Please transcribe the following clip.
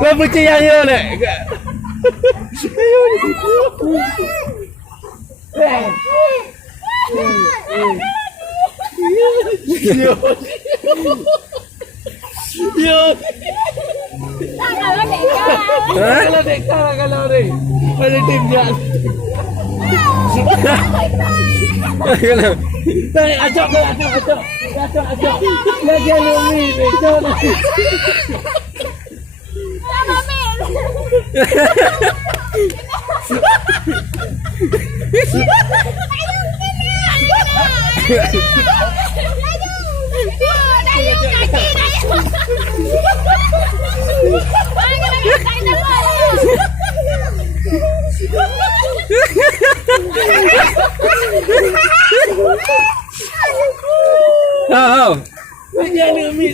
Lo percaya ya nek. Yo. Kalau dekat kalau ni. Ada tim dia. Kalau. Tarik acak. Lagi Umi, betul. Oh. Lagi Umi,